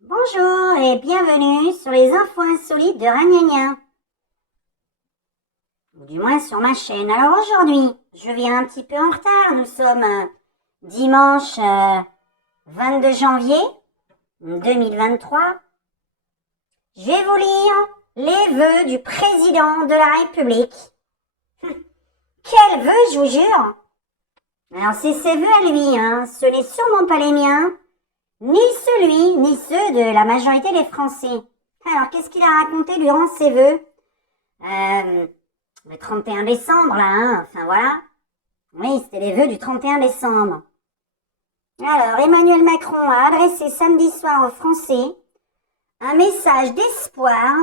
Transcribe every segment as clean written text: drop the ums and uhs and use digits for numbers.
Bonjour et bienvenue sur les infos insolites de Ragnagna. Ou du moins sur ma chaîne. Alors aujourd'hui, je viens un petit peu en retard. Nous sommes dimanche 22 janvier 2023. Je vais vous lire les vœux du président de la République. Quels vœux, je vous jure. Alors c'est ses vœux à lui, hein. Ce n'est sûrement pas les miens. Ni celui, ni ceux de la majorité des Français. Alors, qu'est-ce qu'il a raconté durant ses vœux le 31 décembre, là, hein, enfin voilà. Oui, c'était les vœux du 31 décembre. Alors, Emmanuel Macron a adressé samedi soir aux Français un message d'espoir.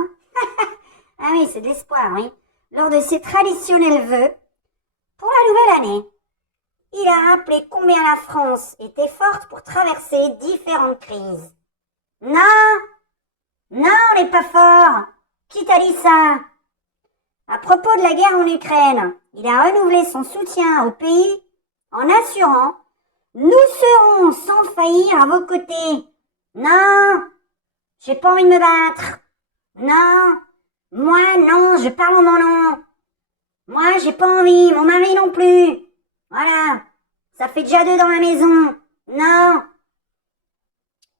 Ah oui, c'est d'espoir, oui. Lors de ses traditionnels vœux pour la nouvelle année. Il a rappelé combien la France était forte pour traverser différentes crises. Non, on n'est pas fort. Qui t'a dit ça? À propos de la guerre en Ukraine, il a renouvelé son soutien au pays en assurant « Nous serons sans faillir à vos côtés. » Non, j'ai pas envie de me battre. Non, moi non, je parle en mon nom. Moi j'ai pas envie, mon mari non plus. Voilà, ça fait déjà 2 dans la maison. Non.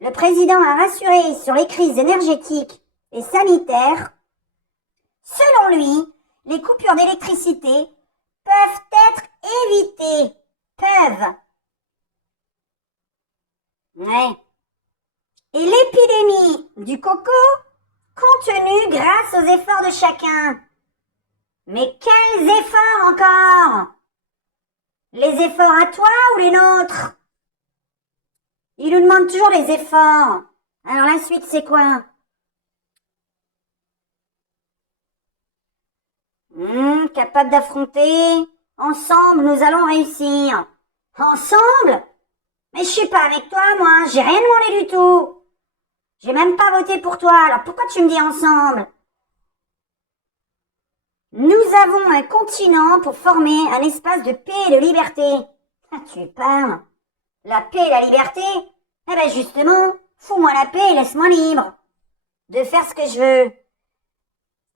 Le président a rassuré sur les crises énergétiques et sanitaires. Selon lui, les coupures d'électricité peuvent être évitées. Peuvent. Ouais. Et l'épidémie du coco contenue grâce aux efforts de chacun. Mais quels efforts encore? Les efforts à toi ou les nôtres? Il nous demande toujours les efforts. Alors la suite, c'est quoi? Capable d'affronter. Ensemble, nous allons réussir. Ensemble? Mais je suis pas avec toi, moi. J'ai rien demandé du tout. J'ai même pas voté pour toi. Alors pourquoi tu me dis ensemble? Nous avons un continent pour former un espace de paix et de liberté. Ah, tu parles. La paix et la liberté? Eh ben justement, fous-moi la paix et laisse-moi libre de faire ce que je veux.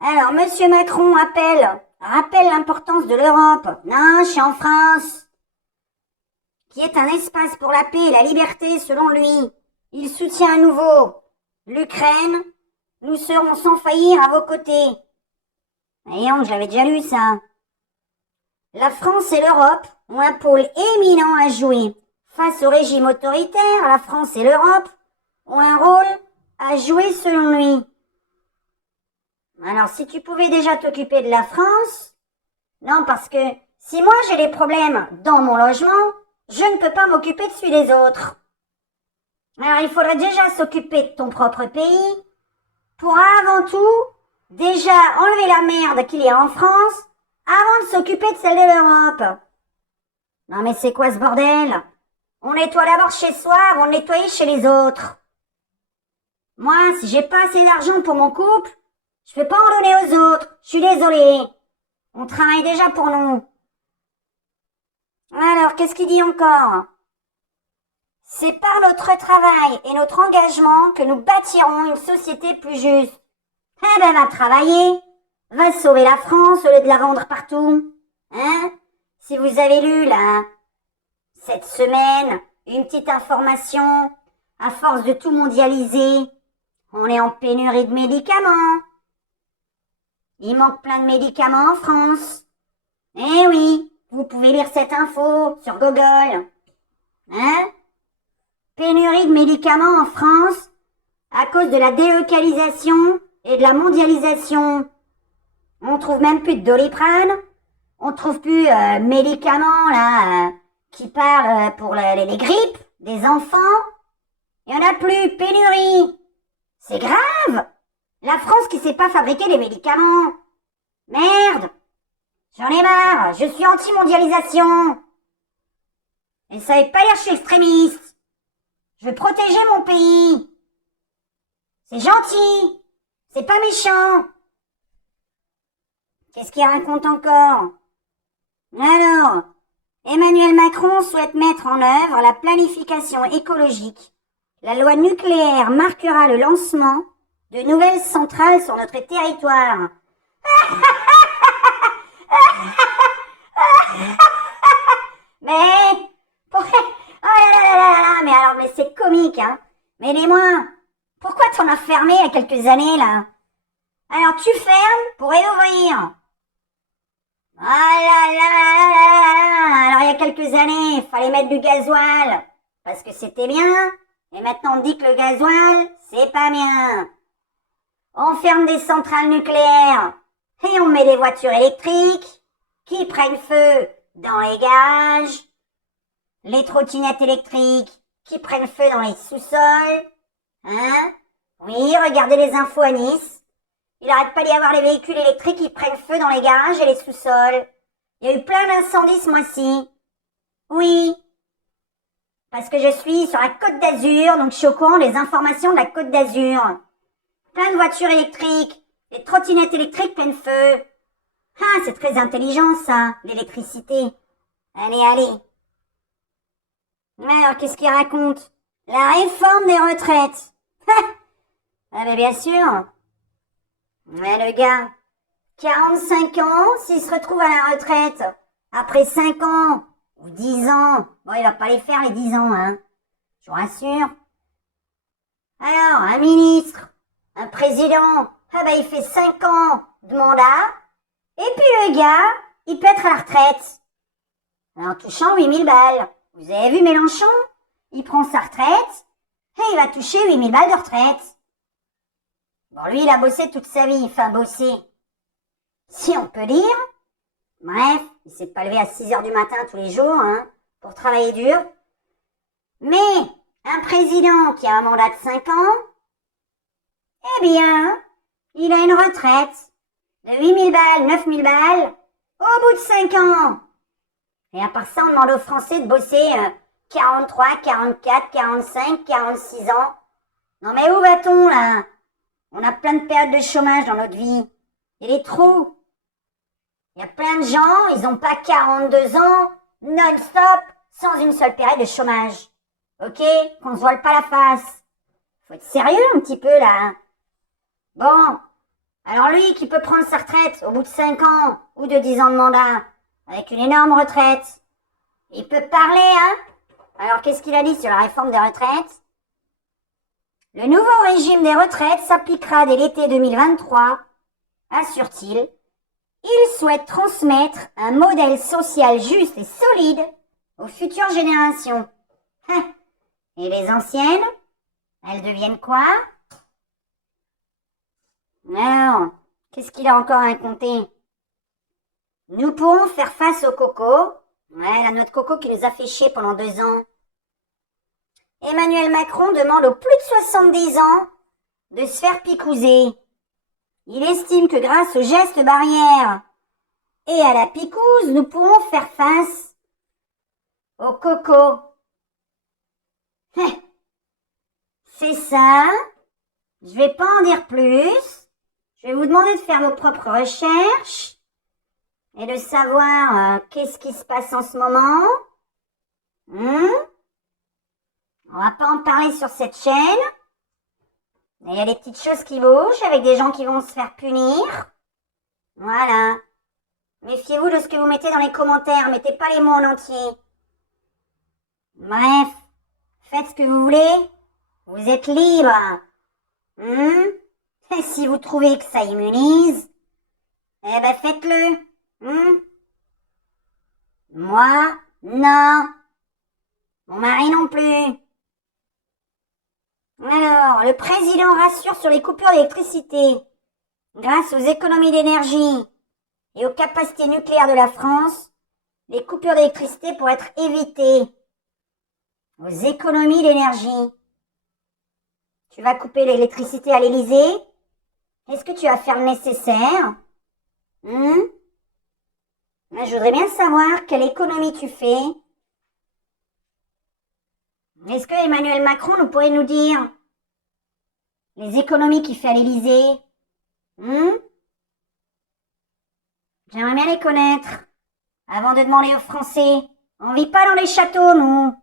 Alors, Monsieur Macron rappelle l'importance de l'Europe. Non, je suis en France. Qui est un espace pour la paix et la liberté selon lui. Il soutient à nouveau l'Ukraine. Nous serons sans faillir à vos côtés. Voyons, je l'avais déjà lu ça. La France et l'Europe ont un pôle éminent à jouer. Face au régime autoritaire, la France et l'Europe ont un rôle à jouer selon lui. Alors, si tu pouvais déjà t'occuper de la France... Non, parce que si moi j'ai des problèmes dans mon logement, je ne peux pas m'occuper de celui des autres. Alors, il faudrait déjà s'occuper de ton propre pays pour avant tout déjà enlever la merde qu'il y a en France avant de s'occuper de celle de l'Europe. Non mais c'est quoi ce bordel? On nettoie d'abord chez soi avant de nettoyer chez les autres. Moi, si j'ai pas assez d'argent pour mon couple, je vais pas en donner aux autres. Je suis désolée. On travaille déjà pour nous. Alors, qu'est-ce qu'il dit encore? C'est par notre travail et notre engagement que nous bâtirons une société plus juste. Eh ben, va travailler. Va sauver la France au lieu de la vendre partout. Hein? Si vous avez lu, là, cette semaine, une petite information, à force de tout mondialiser, on est en pénurie de médicaments. Il manque plein de médicaments en France. Eh oui, vous pouvez lire cette info sur Google. Hein? Pénurie de médicaments en France à cause de la délocalisation et de la mondialisation. On trouve même plus de Doliprane. On trouve plus médicaments là qui parlent pour les grippes des enfants. Il y en a plus, pénurie. C'est grave. La France qui sait pas fabriquer les médicaments. Merde. J'en ai marre. Je suis anti-mondialisation. Et ça veut pas dire que je suis extrémiste. Je veux protéger mon pays. C'est gentil. C'est pas méchant. Qu'est-ce qu'il raconte encore? Alors, Emmanuel Macron souhaite mettre en œuvre la planification écologique La loi nucléaire marquera le lancement de nouvelles centrales sur notre territoire. Mais... Oh là là là là là, mais alors, mais c'est comique, hein. Mais dis-moi, pourquoi t'en as fermé il y a quelques années, là? Alors tu fermes pour réouvrir. Ah là là là là là. Alors il y a quelques années, il fallait mettre du gasoil parce que c'était bien. Et maintenant on dit que le gasoil, c'est pas bien. On ferme des centrales nucléaires et on met des voitures électriques qui prennent feu dans les garages. Les trottinettes électriques qui prennent feu dans les sous-sols. Hein? Oui, regardez les infos à Nice. Il n'arrête pas d'y avoir les véhicules électriques qui prennent feu dans les garages et les sous-sols. Il y a eu plein d'incendies ce mois-ci. Oui. Parce que je suis sur la Côte d'Azur, donc je suis au courant des informations de la Côte d'Azur. Plein de voitures électriques, des trottinettes électriques prennent feu. Ah, c'est très intelligent ça, l'électricité. Allez, allez. Alors, qu'est-ce qu'il raconte? La réforme des retraites. Ah, mais bien sûr. Mais le gars, 45 ans, s'il se retrouve à la retraite, après 5 ans, ou 10 ans, bon, il va pas les faire les 10 ans, hein, je vous rassure. Alors, un ministre, un président, ah ben il fait 5 ans de mandat, et puis le gars, il peut être à la retraite. En touchant 8000 balles. Vous avez vu Mélenchon? Il prend sa retraite, et il va toucher 8000 balles de retraite. Bon, lui, il a bossé toute sa vie, enfin bossé. Si on peut dire. Bref, il s'est pas levé à 6 heures du matin tous les jours, hein, pour travailler dur. Mais, un président qui a un mandat de 5 ans, eh bien, il a une retraite de 8000 balles, 9000 balles, au bout de 5 ans. Et à part ça, on demande aux Français de bosser 43, 44, 45, 46 ans. Non mais où va-t-on, là? On a plein de périodes de chômage dans notre vie. Et les trous. Il y a plein de gens, ils n'ont pas 42 ans, non-stop, sans une seule période de chômage. Ok? Qu'on se voile pas la face. Faut être sérieux un petit peu, là. Bon. Alors lui, qui peut prendre sa retraite au bout de 5 ans, ou de 10 ans de mandat, avec une énorme retraite, il peut parler, hein? Alors qu'est-ce qu'il a dit sur la réforme des retraites? Le nouveau régime des retraites s'appliquera dès l'été 2023, assure-t-il. Il souhaite transmettre un modèle social juste et solide aux futures générations. Et les anciennes, elles deviennent quoi? Alors, qu'est-ce qu'il a encore raconté? Nous pourrons faire face au coco. Ouais, la noix de coco qui nous a fait chier pendant 2 ans. Emmanuel Macron demande aux plus de 70 ans de se faire picouser. Il estime que grâce aux gestes barrières et à la picouse, nous pourrons faire face au coco. C'est ça. Je vais pas en dire plus. Je vais vous demander de faire vos propres recherches et de savoir qu'est-ce qui se passe en ce moment. On va pas en parler sur cette chaîne. Mais il y a des petites choses qui bougent avec des gens qui vont se faire punir. Voilà. Méfiez-vous de ce que vous mettez dans les commentaires. Mettez pas les mots en entier. Bref. Faites ce que vous voulez. Vous êtes libre. Et si vous trouvez que ça immunise, eh ben faites-le. Moi, non. Mon mari non plus. Alors, le président rassure sur les coupures d'électricité. Grâce aux économies d'énergie et aux capacités nucléaires de la France, les coupures d'électricité pourraient être évitées. Aux économies d'énergie. Tu vas couper l'électricité à l'Élysée? Est-ce que tu vas faire le nécessaire? Mais je voudrais bien savoir quelle économie tu fais. Est-ce que Emmanuel Macron nous pourrait nous dire les économies qu'il fait à l'Élysée? J'aimerais bien les connaître avant de demander aux Français. On vit pas dans les châteaux, nous.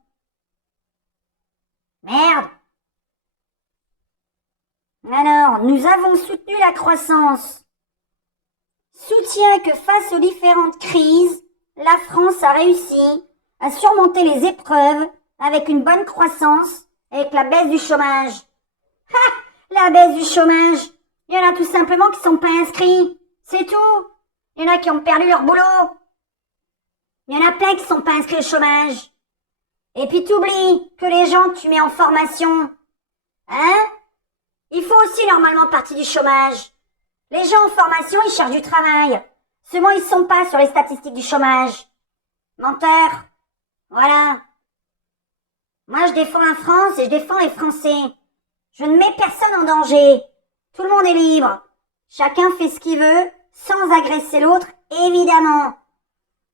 Merde, Alors, nous avons soutenu la croissance. Soutient que face aux différentes crises, la France a réussi à surmonter les épreuves avec une bonne croissance et avec la baisse du chômage. Ha! La baisse du chômage. Il y en a tout simplement qui sont pas inscrits. C'est tout. Il y en a qui ont perdu leur boulot. Il y en a plein qui sont pas inscrits au chômage. Et puis t'oublies que les gens que tu mets en formation, hein? Il faut aussi normalement partie du chômage. Les gens en formation, ils cherchent du travail. Seulement, ils sont pas sur les statistiques du chômage. Menteurs. Voilà. Moi, je défends la France et je défends les Français. Je ne mets personne en danger. Tout le monde est libre. Chacun fait ce qu'il veut, sans agresser l'autre, évidemment.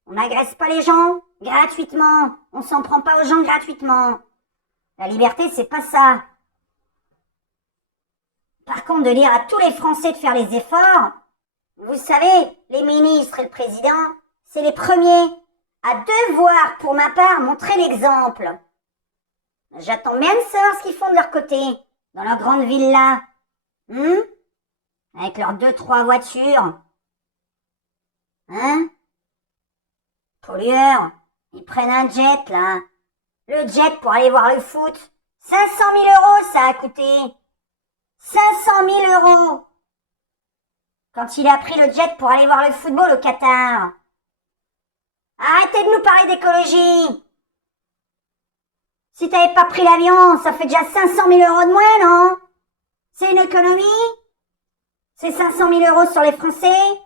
On n'agresse pas les gens gratuitement. On s'en prend pas aux gens gratuitement. La liberté, c'est pas ça. Par contre, de dire à tous les Français de faire les efforts, vous savez, les ministres et le président, c'est les premiers à devoir, pour ma part, montrer l'exemple. J'attends bien de savoir ce qu'ils font de leur côté, dans leur grande ville-là. Avec leurs 2-3 voitures. Hein? Pollueurs, ils prennent un jet, là. Le jet pour aller voir le foot. 500 000 € ça a coûté. 500 000 €. Quand il a pris le jet pour aller voir le football au Qatar. Arrêtez de nous parler d'écologie. Si t'avais pas pris l'avion, ça fait déjà 500 000 € de moins, non? C'est une économie? C'est 500 000 € sur les Français?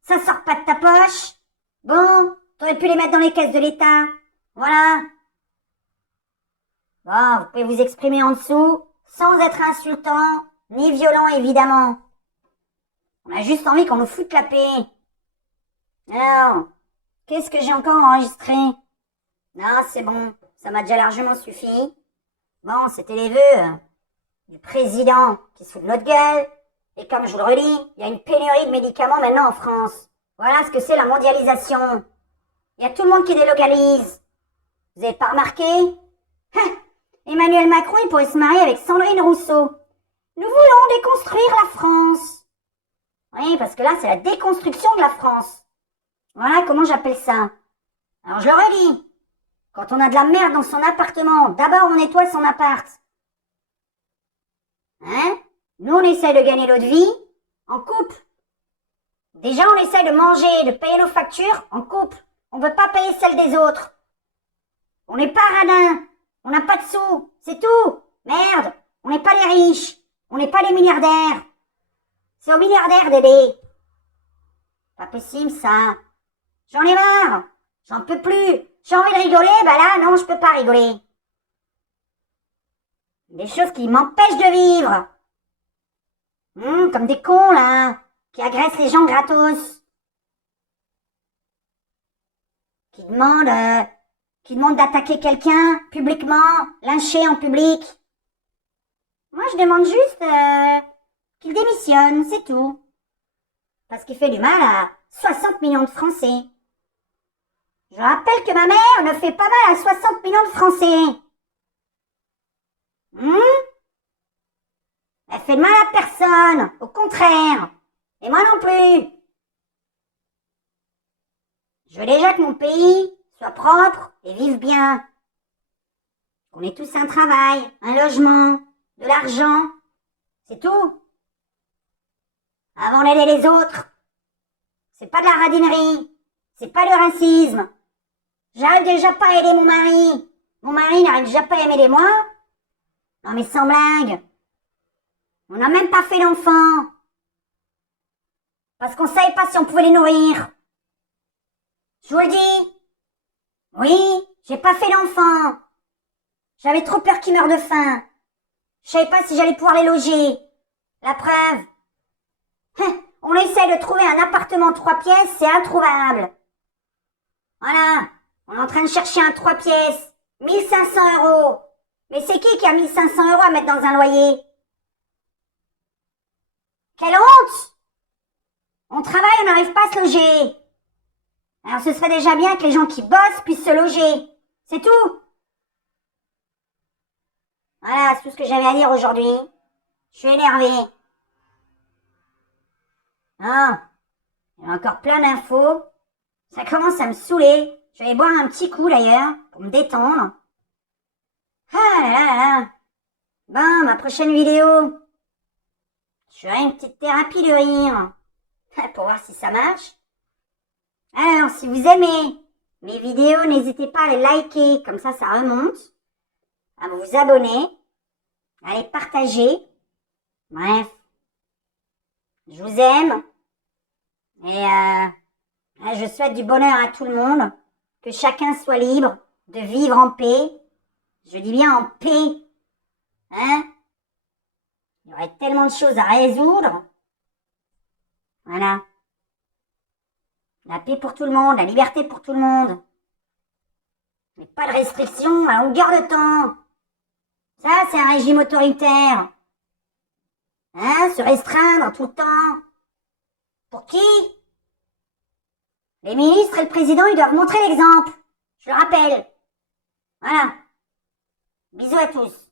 Ça sort pas de ta poche? Bon, t'aurais pu les mettre dans les caisses de l'État. Voilà. Bon, vous pouvez vous exprimer en dessous, sans être insultant, ni violent évidemment. On a juste envie qu'on nous foute la paix. Alors, qu'est-ce que j'ai encore enregistré? Non, c'est bon, ça m'a déjà largement suffi. Bon, c'était les vœux du président qui se fout de notre gueule. Et comme je vous le redis, il y a une pénurie de médicaments maintenant en France. Voilà ce que c'est la mondialisation. Il y a tout le monde qui délocalise. Vous avez pas remarqué? Emmanuel Macron, il pourrait se marier avec Sandrine Rousseau. Nous voulons déconstruire la France. Oui, parce que là, c'est la déconstruction de la France. Voilà comment j'appelle ça. Alors, je le redis. Quand on a de la merde dans son appartement, d'abord on nettoie son appart. Hein? Nous, on essaie de gagner notre vie en couple. Déjà, on essaie de manger, de payer nos factures en couple. On ne veut pas payer celles des autres. On n'est pas radins. On n'a pas de sous. C'est tout. Merde. On n'est pas les riches. On n'est pas les milliardaires. C'est aux milliardaires d'aider. Pas possible, ça. J'en ai marre. J'en peux plus. J'ai envie de rigoler, bah là, non, je peux pas rigoler. Des choses qui m'empêchent de vivre. Comme des cons, là, qui agressent les gens gratos. Qui demandent d'attaquer quelqu'un publiquement, lyncher en public. Moi, je demande juste qu'il démissionne, c'est tout. Parce qu'il fait du mal à 60 millions de Français. Je rappelle que ma mère ne fait pas mal à 60 millions de Français. Elle fait de mal à personne, au contraire. Et moi non plus. Je veux déjà que mon pays soit propre et vive bien. Qu'on ait tous un travail, un logement, de l'argent. C'est tout. Avant d'aider les autres. C'est pas de la radinerie. C'est pas du racisme. J'arrive déjà pas à aider mon mari. Mon mari n'arrive déjà pas à m'aider moi. Non mais sans blague. On n'a même pas fait d'enfants. Parce qu'on savait pas si on pouvait les nourrir. Je vous le dis. Oui, j'ai pas fait d'enfants. J'avais trop peur qu'ils meurent de faim. Je savais pas si j'allais pouvoir les loger. La preuve. On essaie de trouver un appartement 3 pièces, c'est introuvable. Voilà. On est en train de chercher un 3 pièces. 1500 €. Mais c'est qui a 1500 € à mettre dans un loyer? Quelle honte! On travaille, on n'arrive pas à se loger. Alors ce serait déjà bien que les gens qui bossent puissent se loger. C'est tout. Voilà, c'est tout ce que j'avais à dire aujourd'hui. Je suis énervé. Ah, il y a encore plein d'infos. Ça commence à me saouler. Je vais boire un petit coup d'ailleurs, pour me détendre. Ah là là là. Bon, ma prochaine vidéo. Je ferai une petite thérapie de rire. Pour voir si ça marche. Alors, si vous aimez mes vidéos, n'hésitez pas à les liker, comme ça remonte. À vous abonner. À les partager. Bref. Je vous aime. Et je souhaite du bonheur à tout le monde. Que chacun soit libre de vivre en paix. Je dis bien en paix. Hein? Il y aurait tellement de choses à résoudre. Voilà. La paix pour tout le monde, la liberté pour tout le monde. Mais pas de restrictions à longueur de temps. Ça, c'est un régime autoritaire. Hein? Se restreindre tout le temps. Pour qui? Les ministres et le président, ils doivent montrer l'exemple. Je le rappelle. Voilà. Bisous à tous.